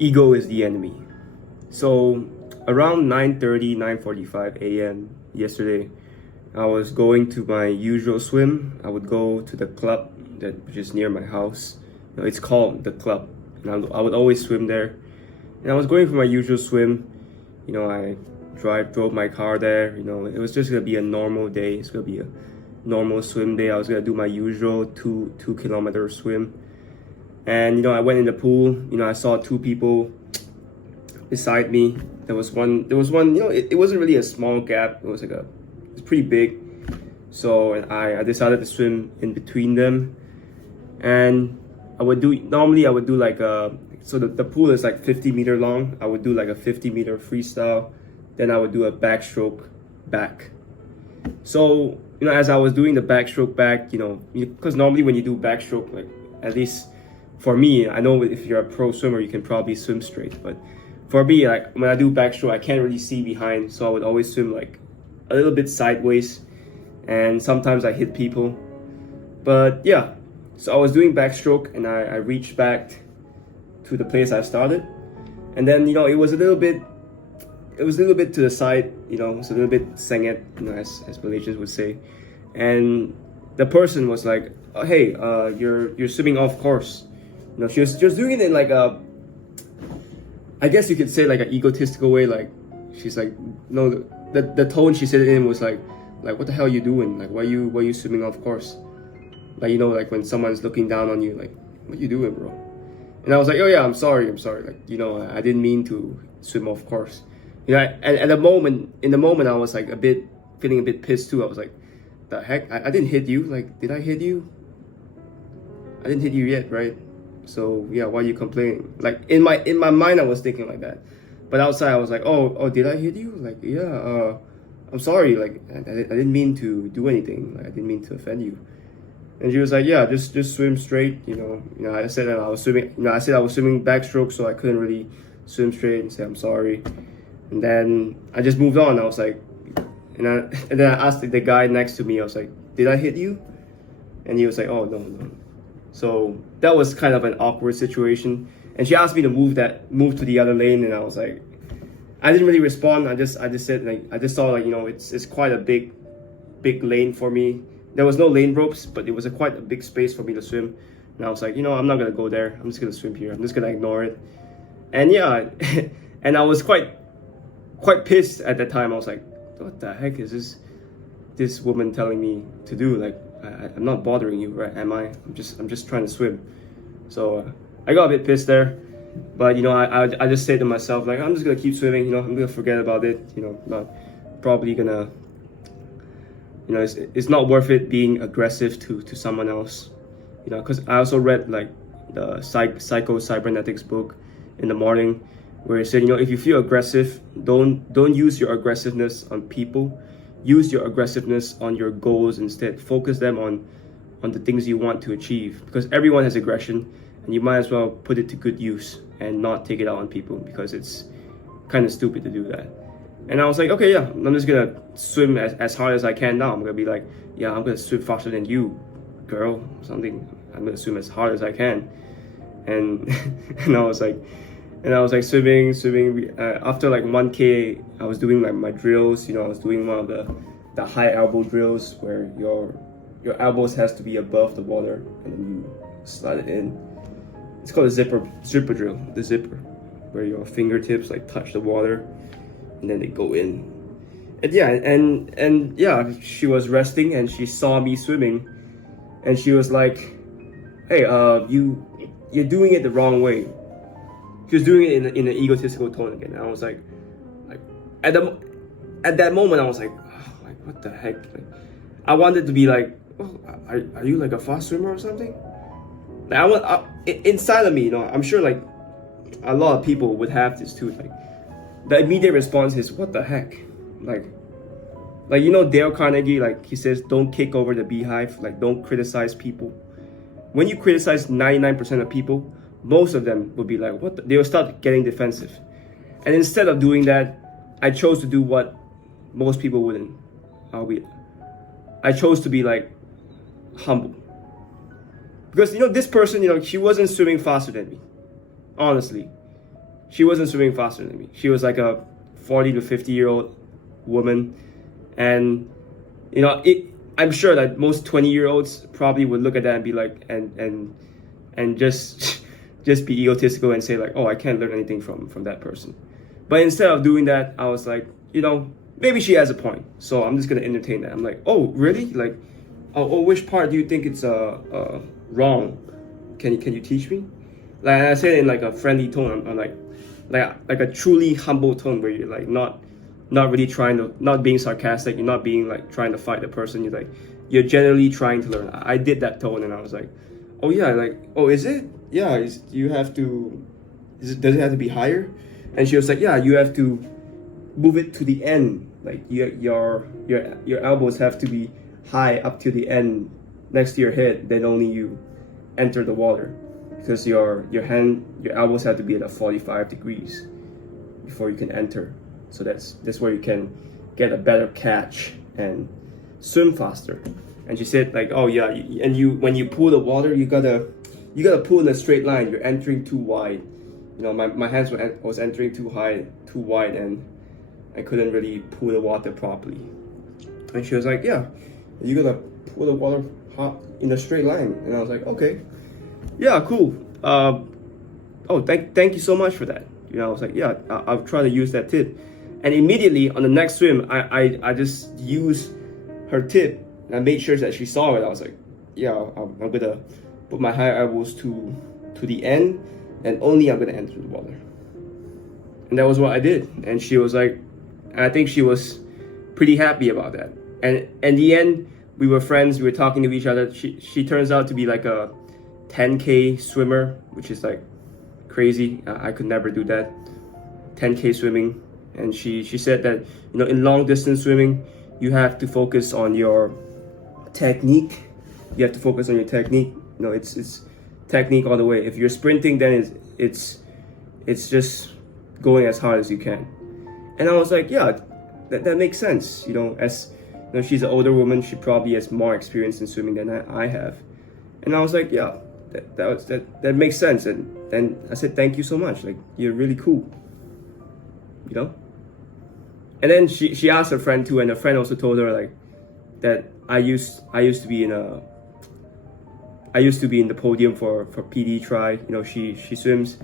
Ego is the enemy. So around 9:30, 9:45 a.m. yesterday, I was going to my usual swim. I would go to the club which is near my house. It's called the club, and I would always swim there. And I was going for my usual swim. I drove my car there. It was just gonna be a normal day. It's gonna be a normal swim day. I was gonna do my usual two kilometer swim. And I went in the pool. I saw two people beside me. There was one. It wasn't really a small gap. It's pretty big. So I decided to swim in between them. And normally I would do like so the pool is like 50-meter long. I would do like a 50-meter freestyle. Then I would do a backstroke back. So as I was doing the backstroke back, because normally when you do backstroke, like at least for me, I know if you're a pro swimmer, you can probably swim straight. But for me, like when I do backstroke, I can't really see behind, so I would always swim like a little bit sideways, and sometimes I hit people. But yeah, so I was doing backstroke, and I reached back to the place I started, and then it was a little bit to the side. It was a little bit sengit, as Malaysians would say, and the person was like, oh, "Hey, you're swimming off course." She was just doing it in like I guess you could say like an egotistical way. Like she's like, no, the tone she said it in was like what the hell are you doing? Like why you swimming off course? Like like when someone's looking down on you, like what you doing, bro? And I was like, oh yeah, I'm sorry. Like I didn't mean to swim off course. And in the moment I was like feeling a bit pissed too. I was like, the heck, I didn't hit you. Like did I hit you? I didn't hit you yet, right? So yeah, why are you complaining? Like in my mind, I was thinking like that, but outside I was like, oh, did I hit you? Like yeah, I'm sorry. Like I didn't mean to do anything. Like I didn't mean to offend you. And she was like, yeah, just swim straight. I said that I was swimming. I said I was swimming backstroke, so I couldn't really swim straight and say I'm sorry. And then I just moved on. I was like, and then I asked the guy next to me. I was like, did I hit you? And he was like, oh no. So that was kind of an awkward situation, and she asked me to move to the other lane, and I was like, I didn't really respond. I just said like I just saw like it's quite a big lane for me. There was no lane ropes, but it was quite a big space for me to swim, and I was like, I'm not gonna go there. I'm just gonna swim here. I'm just gonna ignore it. And yeah, and I was quite pissed at that time. I was like, what the heck is this woman telling me to do? Like I'm not bothering you, right? Am I? I'm just trying to swim. So I got a bit pissed there, but I just said to myself like I'm just gonna keep swimming. I'm gonna forget about it. Not probably gonna. It's not worth it being aggressive to someone else. Because I also read like the Psycho Cybernetics book in the morning, where it said if you feel aggressive, don't use your aggressiveness on people. Use your aggressiveness on your goals instead. Focus them on the things you want to achieve, because everyone has aggression, and you might as well put it to good use and not take it out on people, because it's kind of stupid to do that. And I was like, okay, yeah, I'm just gonna swim as hard as I can now. I'm gonna be like, yeah, I'm gonna swim faster than you, girl, something. I'm gonna swim as hard as I can. And and I was like swimming. After like 1K, I was doing like my drills. I was doing one of the high elbow drills where your elbows has to be above the water, and then you slide it in. It's called a zipper drill, the zipper, where your fingertips like touch the water, and then they go in. And yeah, and yeah, she was resting and she saw me swimming, and she was like, hey, you're doing it the wrong way. She was doing it in an egotistical tone again. And I was like at that moment I was like, oh, like what the heck? Like, I wanted to be like, oh, are you like a fast swimmer or something? Like inside of me, I'm sure like a lot of people would have this too. Like the immediate response is, what the heck? Like Dale Carnegie, like he says, don't kick over the beehive. Like don't criticize people. When you criticize 99% of people, most of them would be like, what? They will start getting defensive. And instead of doing that, I chose to do what most people wouldn't. I chose to be like humble. Because this person, she wasn't swimming faster than me. Honestly, she wasn't swimming faster than me. She was like a 40 to 50-year-old woman, and I'm sure that most 20-year-olds probably would look at that and be like, and just just be egotistical and say like, oh, I can't learn anything from that person. But instead of doing that, I was like, maybe she has a point. So I'm just gonna entertain that. I'm like, oh, really? Like, oh, which part do you think it's wrong? Can you teach me? Like I said in like a friendly tone, I'm like a truly humble tone where you're like not really trying to, not being sarcastic, you're not being like trying to fight the person. You're generally trying to learn. I did that tone, and I was like, oh yeah, like, oh, is it? Yeah, you have to. Does it have to be higher? And she was like, yeah, you have to move it to the end. Like your elbows have to be high up to the end, next to your head. Then only you enter the water, because your elbows have to be at a 45 degrees before you can enter. So that's where you can get a better catch and swim faster. And she said like, oh yeah, when you pull the water, you gotta pull in a straight line. You're entering too wide. My hands was entering too wide, and I couldn't really pull the water properly. And she was like, yeah, you gotta pull the water in a straight line. And I was like, okay, yeah, cool. Oh, thank you so much for that. I was like, yeah, I'll try to use that tip. And immediately on the next swim, I just used her tip, and I made sure that she saw it. I was like, yeah, I'm gonna put my high elbows to the end, and only I'm gonna enter the water. And that was what I did. And she was like, I think she was pretty happy about that. And in the end, we were friends. We were talking to each other. She turns out to be like a 10K swimmer, which is like crazy. I could never do that. 10K swimming. And she said that in long distance swimming, you have to focus on your technique. You have to focus on your technique. It's technique all the way. If you're sprinting, then it's just going as hard as you can. And I was like, yeah, that makes sense. As she's an older woman, she probably has more experience in swimming than I have. And I was like, yeah, that makes sense. And I said, thank you so much. Like, you're really cool. And then she asked her friend too, and her friend also told her like that I used to be in the podium for PD Tri. She swims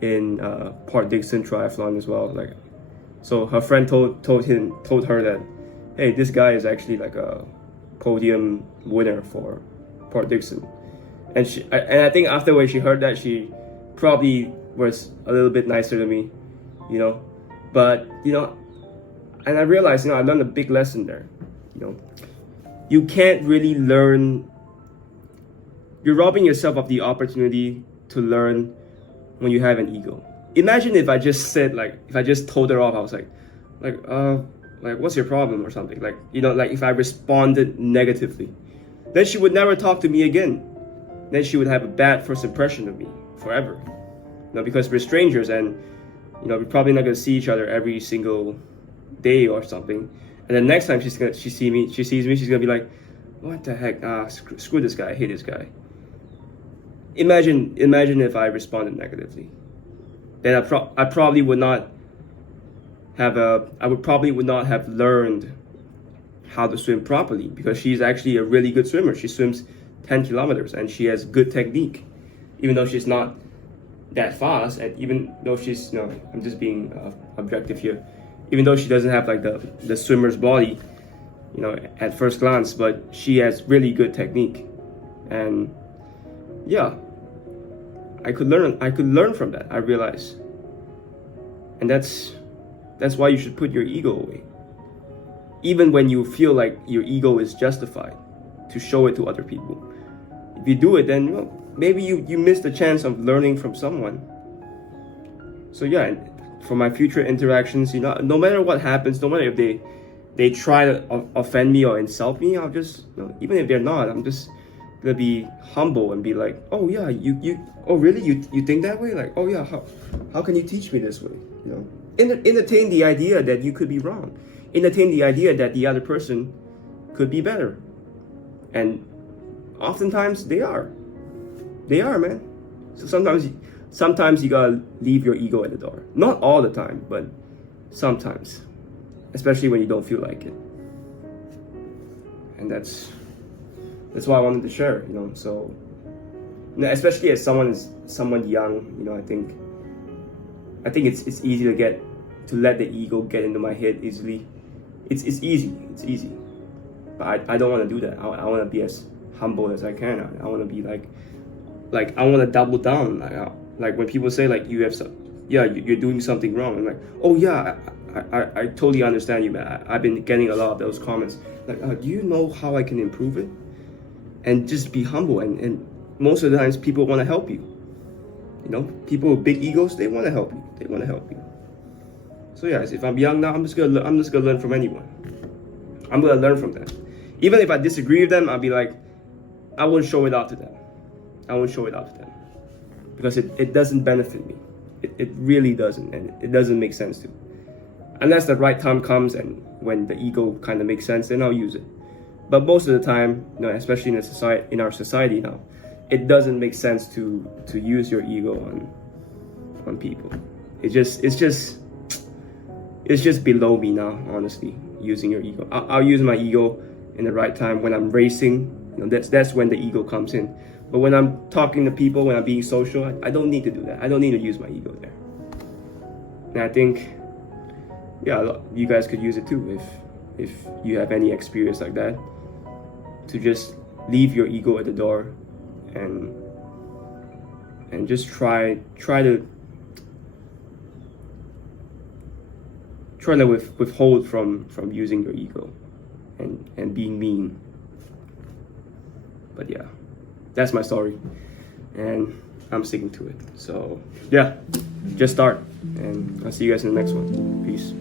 in Port Dickson Triathlon as well. Like, so her friend told her that, hey, this guy is actually like a podium winner for Port Dickson. And I think after when she heard that, she probably was a little bit nicer to me, But and I realized, I learned a big lesson there. You can't really learn. You're robbing yourself of the opportunity to learn when you have an ego. Imagine if I just said if I just told her off, I was like, what's your problem or something? Like if I responded negatively, then she would never talk to me again. Then she would have a bad first impression of me forever. Because we're strangers, and we're probably not gonna see each other every single day or something. And then next time she sees me, she's gonna be like, what the heck? Screw this guy. I hate this guy. Imagine if I responded negatively. Then I probably would not have learned how to swim properly, because she's actually a really good swimmer. She swims 10 kilometers and she has good technique, even though she's not that fast, and even though she's I'm just being objective here, even though she doesn't have like the swimmer's body at first glance, but she has really good technique. And yeah, I could learn from that, I realized. And that's why you should put your ego away, even when you feel like your ego is justified to show it to other people. If you do it, then maybe you miss the chance of learning from someone. So yeah, for my future interactions, no matter what happens, no matter if they try to offend me or insult me, I'll just, even if they're not, I'm just gonna be humble and be like, oh yeah, oh really, you think that way? Like, oh yeah, how can you teach me this way? Entertain the idea that you could be wrong. Entertain the idea that the other person could be better. And oftentimes they are. They are, man. So sometimes you gotta leave your ego at the door. Not all the time, but sometimes, especially when you don't feel like it. And that's why I wanted to share, you know. So, especially as someone young, you know, I think it's easy to let the ego get into my head easily. It's easy, but I don't want to do that. I want to be as humble as I can. I want to be like I want to double down. Like when people say like you're doing something wrong. I'm like, oh yeah, I totally understand you, man. I've been getting a lot of those comments. Like, do you know how I can improve it? And just be humble. And most of the times people want to help you. You know, people with big egos, they want to help you. They want to help you. So yeah, if I'm young now, I'm just gonna learn from anyone. I'm gonna learn from them. Even if I disagree with them, I'll be like, I won't show it out to them. Because it doesn't benefit me. It really doesn't, and it doesn't make sense to. Unless the right time comes and when the ego kind of makes sense, then I'll use it. But most of the time, you know, especially in our society now, it doesn't make sense to use your ego on people. It's just below me now, honestly, using your ego. I'll use my ego in the right time when I'm racing. You know, that's when the ego comes in. But when I'm talking to people, when I'm being social, I don't need to do that. I don't need to use my ego there. And I think, yeah, you guys could use it too if you have any experience like that. To just leave your ego at the door and just try to withhold from using your ego and being mean. But yeah, that's my story, and I'm sticking to it. So yeah, just start, and I'll see you guys in the next one. Peace.